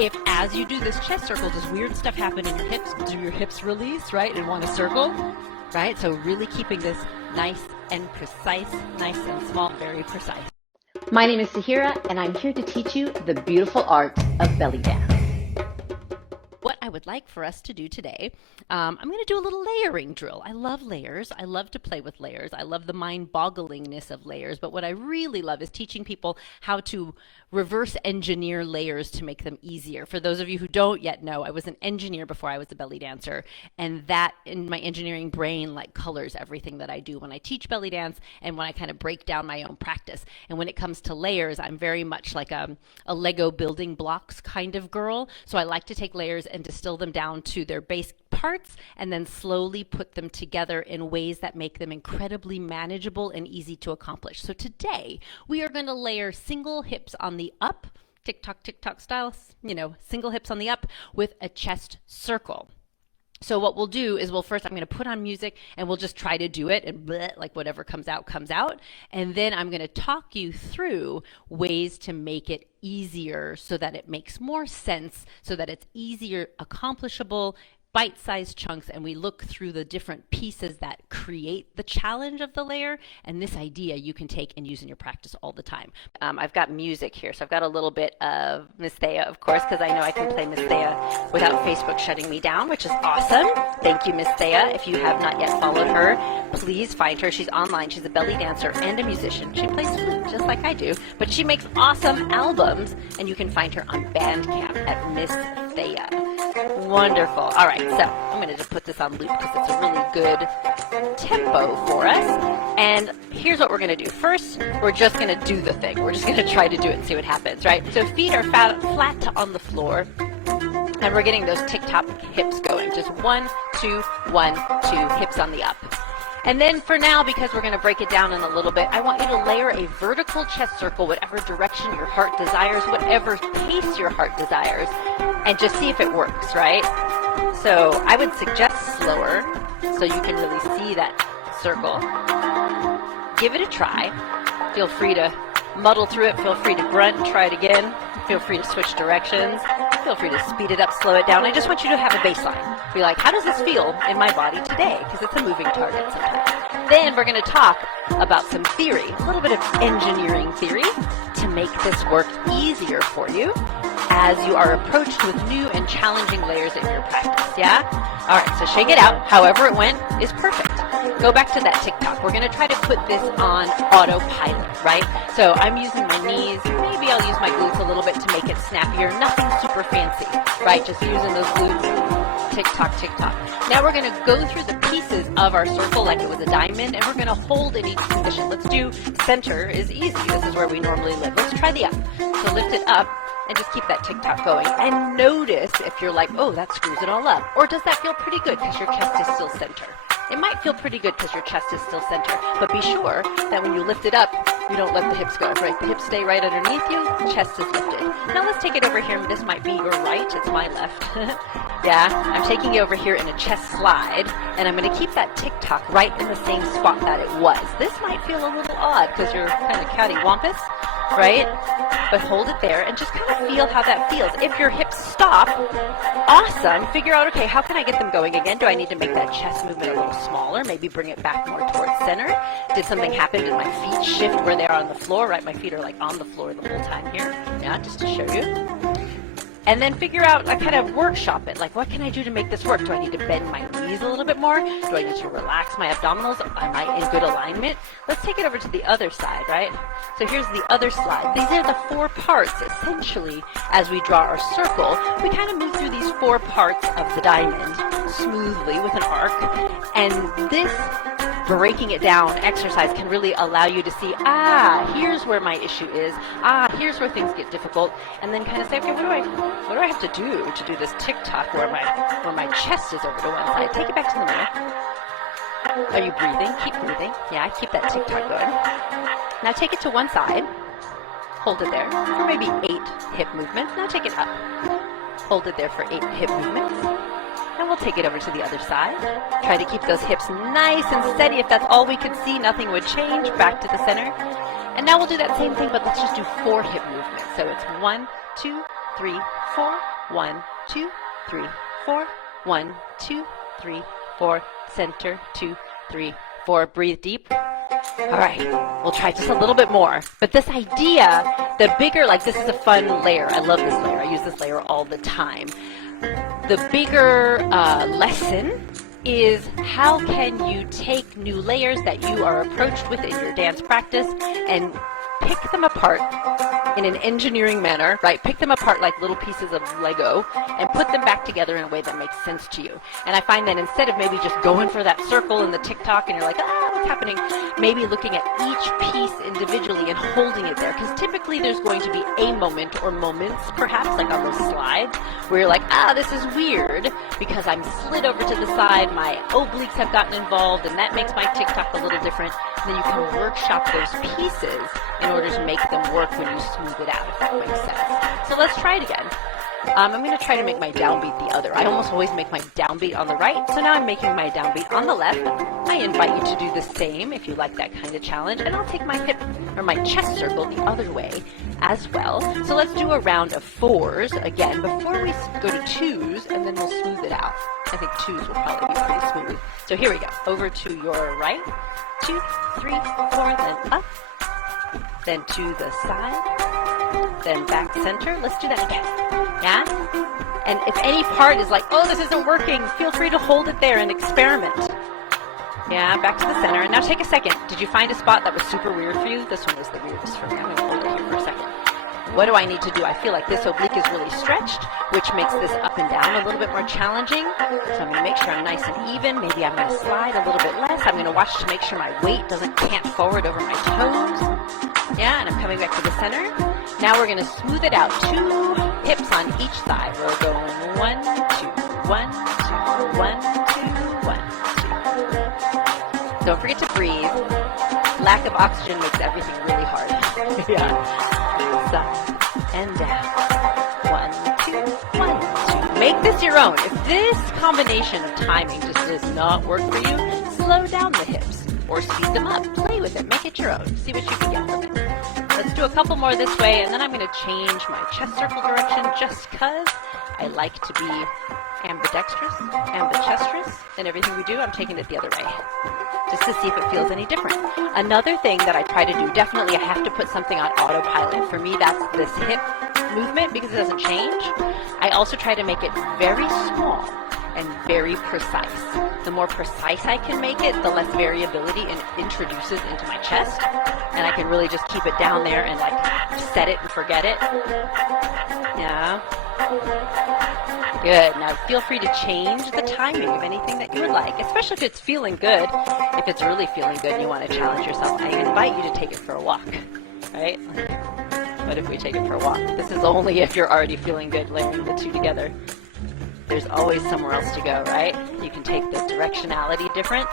if as you do this chest circle, does weird stuff happen in your hips? Do your hips release, right, and want to circle, right? So really keeping this nice and precise, nice and small, very precise. My name is Sahira, and I'm here to teach you the beautiful art of belly dance. What I would like for us to do today, I'm going to do a little layering drill. I love layers. I love to play with layers. I love the mind-bogglingness of layers. But what I really love is teaching people how to reverse engineer layers to make them easier. For those of you who don't yet know, I was an engineer before I was a belly dancer, and that in my engineering brain like colors everything that I do when I teach belly dance and when I kind of break down my own practice. And when it comes to layers, I'm very much like a Lego building blocks kind of girl. So I like to take layers and distill them down to their base parts and then slowly put them together in ways that make them incredibly manageable and easy to accomplish. So today we are going to layer single hips on the up, tick-tock style, single hips on the up with a chest circle. So what we'll do is first I'm going to put on music and we'll just try to do it and bleh, like whatever comes out. And then I'm going to talk you through ways to make it easier so that it makes more sense, so that it's easier accomplishable, bite-sized chunks, and we look through the different pieces that create the challenge of the layer. And this idea you can take and use in your practice all the time. I've got music here, so I've got a little bit of Miss Thea, of course, because I know I can play Miss Thea without Facebook shutting me down, which is awesome. Thank you, Miss Thea. If you have not yet followed her, please find her. She's online. She's a belly dancer and a musician. She plays flute just like I do, but she makes awesome albums, and you can find her on Bandcamp at Miss Thea. Wonderful. All right, so I'm going to just put this on loop because it's a really good tempo for us. And here's what we're going to do. First, we're just going to do the thing. We're just going to try to do it and see what happens, right? So feet are flat on the floor, and we're getting those tick-tock hips going. Just 1, 2, 1, 2, hips on the up. And then for now, because we're going to break it down in a little bit, I want you to layer a vertical chest circle, whatever direction your heart desires, whatever pace your heart desires, and just see if it works, right? So I would suggest slower so you can really see that circle. Give it a try. Feel free to muddle through it. Feel free to grunt. Try it again. Feel free to switch directions. Feel free to speed it up, slow it down. I just want you to have a baseline. Be like, how does this feel in my body today? Because it's a moving target sometimes. Then we're going to talk about some theory, a little bit of engineering theory to make this work easier for you as you are approached with new and challenging layers in your practice, yeah? All right, so shake it out. However it went is perfect. Go back to that tick-tock. We're going to try to put this on autopilot, right? So I'm using my knees. Maybe I'll use my glutes a little bit to make it snappier. Nothing super fancy, right? Just using those glutes. Tick-tock, tick-tock. Now we're going to go through the pieces of our circle like it was a diamond, and we're going to hold in each position. Let's do center is easy. This is where we normally live. Let's try the up. So lift it up and just keep that tick-tock going. And notice if you're like, oh, that screws it all up. Or does that feel pretty good because your chest is still center? It might feel pretty good because your chest is still center, but be sure that when you lift it up, you don't let the hips go, right? The hips stay right underneath you, chest is lifted. Now let's take it over here. This might be your right, it's my left. Yeah, I'm taking you over here in a chest slide, and I'm going to keep that tick-tock right in the same spot that it was. This might feel a little odd because you're kind of cattywampus, right? But hold it there and just kind of feel how that feels. If your hips stop, awesome. Figure out, okay, how can I get them going again? Do I need to make that chest movement a little smaller? Maybe bring it back more towards center? Did something happen? Did my feet shift where they are on the floor, right? My feet are like on the floor the whole time here. Yeah, just to show you. And then figure out, kind of workshop it. Like, what can I do to make this work? Do I need to bend my knees a little bit more? Do I need to relax my abdominals? Am I in good alignment? Let's take it over to the other side, right? So here's the other slide. These are the 4 parts, essentially, as we draw our circle. We kind of move through these 4 parts of the diamond smoothly with an arc. And this breaking it down exercise can really allow you to see, here's where my issue is. Here's where things get difficult. And then kind of say, okay, what do I have to do this tick-tock where my chest is over to one side? Take it back to the middle. Are you breathing? Keep breathing. Yeah, keep that tick-tock going. Now take it to one side. Hold it there for maybe 8 hip movements. Now take it up. Hold it there for 8 hip movements. And we'll take it over to the other side. Try to keep those hips nice and steady. If that's all we could see, nothing would change. Back to the center. And now we'll do that same thing, but let's just do 4 hip movements. So it's 1, 2, 3, 4. 1, 2, 3, 4. 1, 2, 3, 4. Center, 2, 3, 4. Breathe deep. All right, we'll try just a little bit more. But this idea, the bigger, like this is a fun layer. I love this layer. I use this layer all the time. The bigger lesson is how can you take new layers that you are approached with in your dance practice and pick them apart in an engineering manner, right? Pick them apart like little pieces of Lego and put them back together in a way that makes sense to you. And I find that instead of maybe just going for that circle in the TikTok and you're like, ah, what's happening? Maybe looking at each piece individually and holding it there. Because typically there's going to be a moment or moments, perhaps like on those slides, where you're like, ah, this is weird because I'm slid over to the side, my obliques have gotten involved, and that makes my TikTok a little different. And then you can workshop those pieces in order to make them work when you smooth it out, if that makes sense. So let's try it again. I'm going to try to make my downbeat the other. I almost always make my downbeat on the right, so now I'm making my downbeat on the left. I invite you to do the same if you like that kind of challenge, and I'll take my hip or my chest circle the other way as well. So let's do a round of 4s again before we go to 2s, and then we'll smooth it out. I think 2s will probably be pretty smooth. So here we go. Over to your right. 2, 3, 4, then up. Then to the side, then back center. Let's do that again, yeah? And if any part is like, oh, this isn't working, feel free to hold it there and experiment. Yeah, back to the center. And now take a second. Did you find a spot that was super weird for you? This one was the weirdest for me. I'm gonna hold it here for a second. What do I need to do? I feel like this oblique is really stretched, which makes this up and down a little bit more challenging. So I'm gonna make sure I'm nice and even. Maybe I'm gonna slide a little bit less. I'm gonna watch to make sure my weight doesn't cant forward over my toes. Yeah, and I'm coming back to the center. Now we're going to smooth it out. 2 hips on each side. We're going 1, 2, 1, 2, 1, 2, 1, 2. Don't forget to breathe. Lack of oxygen makes everything really hard. Yeah. Up and down. 1, 2, 1, 2. Make this your own. If this combination of timing just does not work for you, slow down the hips or speed them up. Play with it. Make it your own. See what you can get from it. Let's do a couple more this way, and then I'm going to change my chest circle direction just because I like to be ambidextrous, ambichestrous, and everything we do, I'm taking it the other way, just to see if it feels any different. Another thing that I try to do, definitely I have to put something on autopilot. For me, that's this hip movement because it doesn't change. I also try to make it very small and very precise. The more precise I can make it, the less variability it introduces into my chest. And I can really just keep it down there and like set it and forget it. Yeah. Good. Now feel free to change the timing of anything that you would like, especially if it's feeling good. If it's really feeling good and you want to challenge yourself, I invite you to take it for a walk, right? What if we take it for a walk? This is only if you're already feeling good, layering the two together. There's always somewhere else to go, right? You can take the directionality different.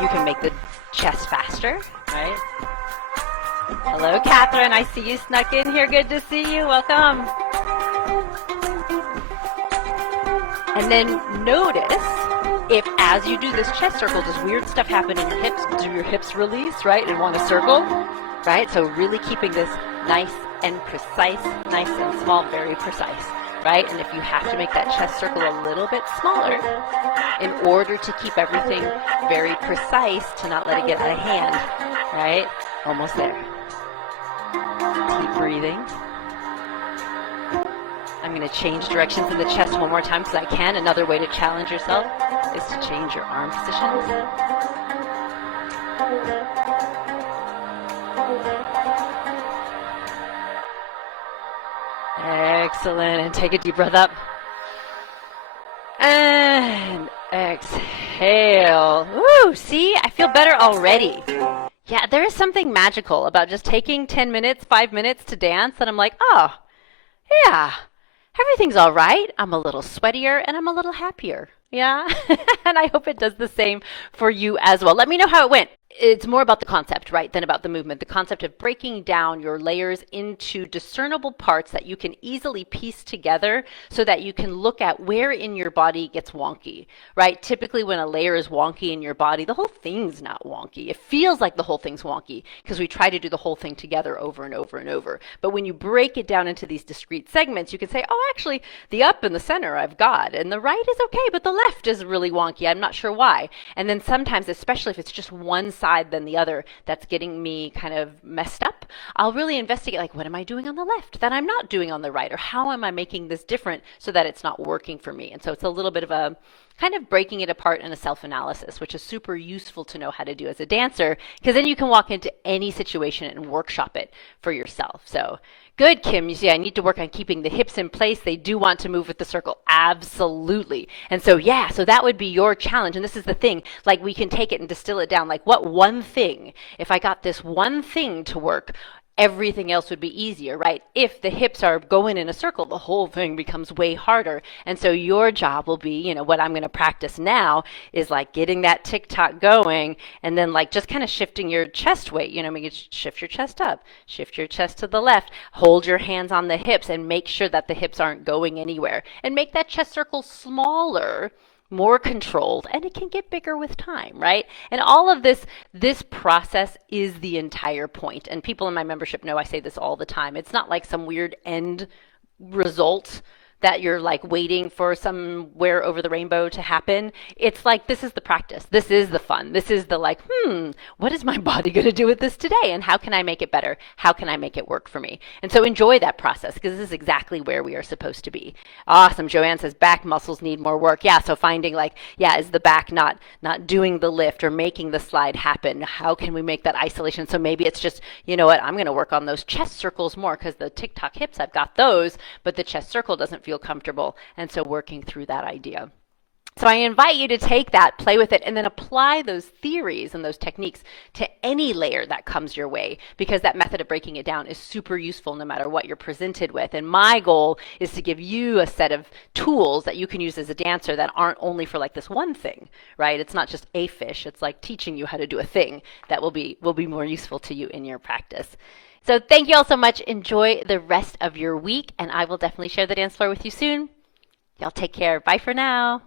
You can make the chest faster, right? Hello, Catherine. I see you snuck in here. Good to see you. Welcome. And then notice if as you do this chest circle, does weird stuff happen in your hips? Do your hips release, right, and want to circle, right? So really keeping this nice and precise, nice and small, very precise. Right? And if you have to make that chest circle a little bit smaller in order to keep everything very precise to not let it get out of hand, right? Almost there. Keep breathing. I'm going to change directions in the chest one more time because I can. Another way to challenge yourself is to change your arm positions. Excellent. And take a deep breath up. And exhale. Woo! See, I feel better already. Yeah, there is something magical about just taking 10 minutes, 5 minutes to dance, and I'm like, oh, yeah, everything's all right. I'm a little sweatier, and I'm a little happier. Yeah? And I hope it does the same for you as well. Let me know how it went. It's more about the concept, right, than about the movement. The concept of breaking down your layers into discernible parts that you can easily piece together so that you can look at where in your body gets wonky, right? Typically, when a layer is wonky in your body, the whole thing's not wonky. It feels like the whole thing's wonky because we try to do the whole thing together over and over and over. But when you break it down into these discrete segments, you can say, oh, actually, the up and the center I've got, and the right is okay, but the left is really wonky. I'm not sure why. And then sometimes, especially if it's just one side than the other that's getting me kind of messed up, I'll really investigate, like, what am I doing on the left that I'm not doing on the right? Or how am I making this different so that it's not working for me? And so it's a little bit of a kind of breaking it apart in a self-analysis, which is super useful to know how to do as a dancer, because then you can walk into any situation and workshop it for yourself. So good, Kim. You see, I need to work on keeping the hips in place. They do want to move with the circle. Absolutely. And so, yeah, so that would be your challenge. And this is the thing, like we can take it and distill it down. Like, what one thing, if I got this one thing to work, everything else would be easier, right? If the hips are going in a circle, the whole thing becomes way harder. And so your job will be, what I'm going to practice now is like getting that tick-tock going and then like just kind of shifting your chest weight, make it shift your chest up, shift your chest to the left, hold your hands on the hips and make sure that the hips aren't going anywhere and make that chest circle smaller, more controlled, and it can get bigger with time, right? And all of this process is the entire point. And people in my membership know I say this all the time. It's not like some weird end result that you're like waiting for somewhere over the rainbow to happen. It's like, this is the practice. This is the fun. This is the like, what is my body going to do with this today? And how can I make it better? How can I make it work for me? And so enjoy that process because this is exactly where we are supposed to be. Awesome. Joanne says back muscles need more work. Yeah. So finding like, is the back not doing the lift or making the slide happen? How can we make that isolation? So maybe it's just, you know what, I'm going to work on those chest circles more because the tick-tock hips, I've got those, but the chest circle doesn't feel comfortable. And so working through that idea. So I invite you to take that, play with it, and then apply those theories and those techniques to any layer that comes your way, because that method of breaking it down is super useful no matter what you're presented with. And my goal is to give you a set of tools that you can use as a dancer that aren't only for like this one thing, right? It's not just a fish. It's like teaching you how to do a thing that will be more useful to you in your practice. So thank you all so much. Enjoy the rest of your week, and I will definitely share the dance floor with you soon. Y'all take care. Bye for now.